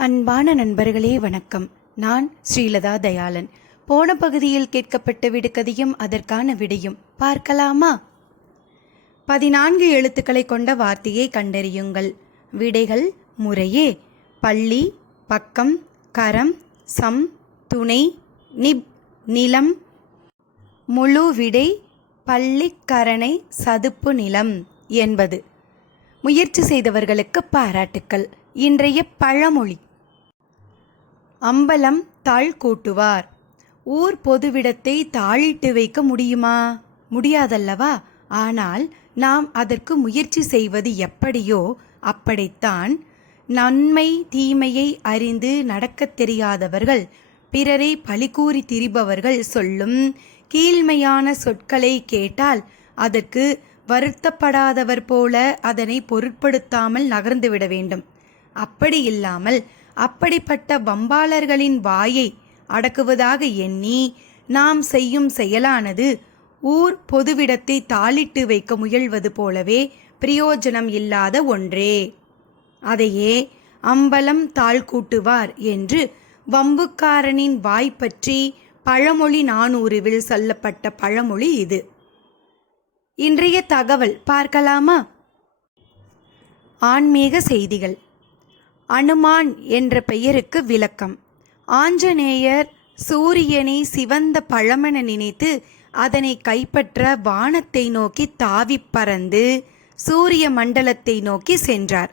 அன்பான நண்பர்களே வணக்கம். நான் ஸ்ரீலதா தயாளன். போன பகுதியில் கேட்கப்பட்ட விடுகதையும் அதற்கான விடையும் பார்க்கலாமா? பதினான்கு எழுத்துக்களை கொண்ட வார்த்தையை கண்டறியுங்கள். விடைகள் முறையே. பள்ளி பக்கம் கரம் சம் துணை நிப் நிலம். முழு விடை பள்ளிக்கரணை சதுப்பு நிலம் என்பது. முயற்சி செய்தவர்களுக்கு பாராட்டுக்கள். இன்றைய பழமொழி. அம்பலம் தாழ் கூட்டுவார். ஊர் பொதுவிடத்தை தாழிட்டு வைக்க முடியுமா? முடியாதல்லவா? ஆனால் நாம் அதற்கு முயற்சி செய்வது எப்படியோ அப்படித்தான். நன்மை தீமையை அறிந்து நடக்கத் தெரியாதவர்கள் பிறரை பழிகூறி திரிபவர்கள் சொல்லும் கீழ்மையான சொற்களை கேட்டால் அதற்கு வருத்தப்படாதவர் போல அதனை பொருட்படுத்தாமல் நகர்ந்துவிட வேண்டும். அப்படி இல்லாமல் அப்படிப்பட்ட வம்பாளர்களின் வாயை அடக்குவதாக எண்ணி நாம் செய்யும் செயலானது ஊர் பொதுவிடத்தை தாளிட்டு வைக்க முயல்வது போலவே பிரயோஜனம் இல்லாத ஒன்றே. அதையே அம்பலம் தாழ் கூட்டுவார் என்று வம்புக்காரனின் வாய் பற்றி பழமொழி நானூறுவில் சொல்லப்பட்ட பழமொழி இது. இன்றைய தகவல் பார்க்கலாமா? ஆன்மீக செய்திகள். அனுமான் என்ற பெயருக்கு விளக்கம். ஆஞ்சநேயர் சூரியனை சிவந்த பழமென நினைத்து அதனை கைப்பற்ற வானத்தை நோக்கி தாவிப் பறந்து சூரிய மண்டலத்தை நோக்கி சென்றார்.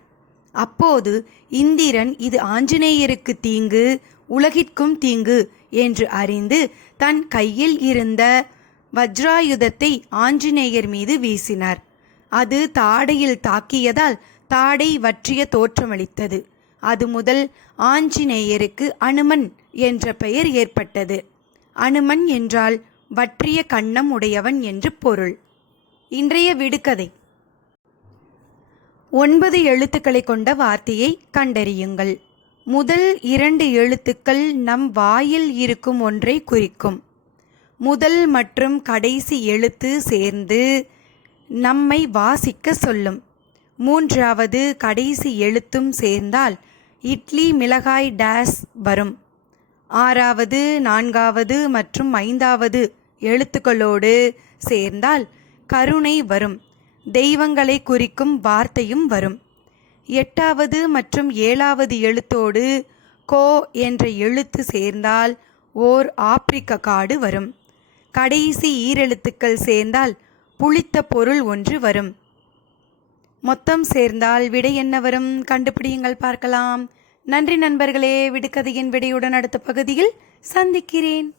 அப்போது இந்திரன் இது ஆஞ்சநேயருக்கு தீங்கு உலகிற்கும் தீங்கு என்று அறிந்து தன் கையில் இருந்த வஜ்ராயுதத்தை ஆஞ்சநேயர் மீது வீசினார். அது தாடையில் தாக்கியதால் தாடை வற்றிய தோற்றமளித்தது. அது முதல் ஆஞ்சநேயருக்கு அனுமன் என்ற பெயர் ஏற்பட்டது. அனுமன் என்றால் வற்றிய கண்ணம் உடையவன் என்று பொருள். இன்றைய விடுகதை. ஒன்பது எழுத்துக்களை கொண்ட வார்த்தையை கண்டறியுங்கள். முதல் இரண்டு எழுத்துக்கள் நம் வாயில் இருக்கும் ஒன்றை குறிக்கும். முதல் மற்றும் கடைசி எழுத்து சேர்ந்து நம்மை வாசிக்க சொல்லும். மூன்றாவது கடைசி எழுத்தும் சேர்ந்தால் இட்லி மிளகாய் டேஸ் வரும். ஆறாவது நான்காவது மற்றும் ஐந்தாவது எழுத்துக்களோடு சேர்ந்தால் கருணை வரும். தெய்வங்களை குறிக்கும் வார்த்தையும் வரும். எட்டாவது மற்றும் ஏழாவது எழுத்தோடு கோ என்ற எழுத்து சேர்ந்தால் ஓர் ஆப்பிரிக்க காடு வரும். கடைசி ஈரெழுத்துக்கள் சேர்ந்தால் புளித்த பொருள் ஒன்று வரும். மொத்தம் சேர்ந்தால் விடை என்ன வரும்? கண்டுபிடியுங்கள் பார்க்கலாம். நன்றி நண்பர்களே விடுகதையின் விடையுடன் அடுத்த பகுதியில் சந்திக்கிறேன்.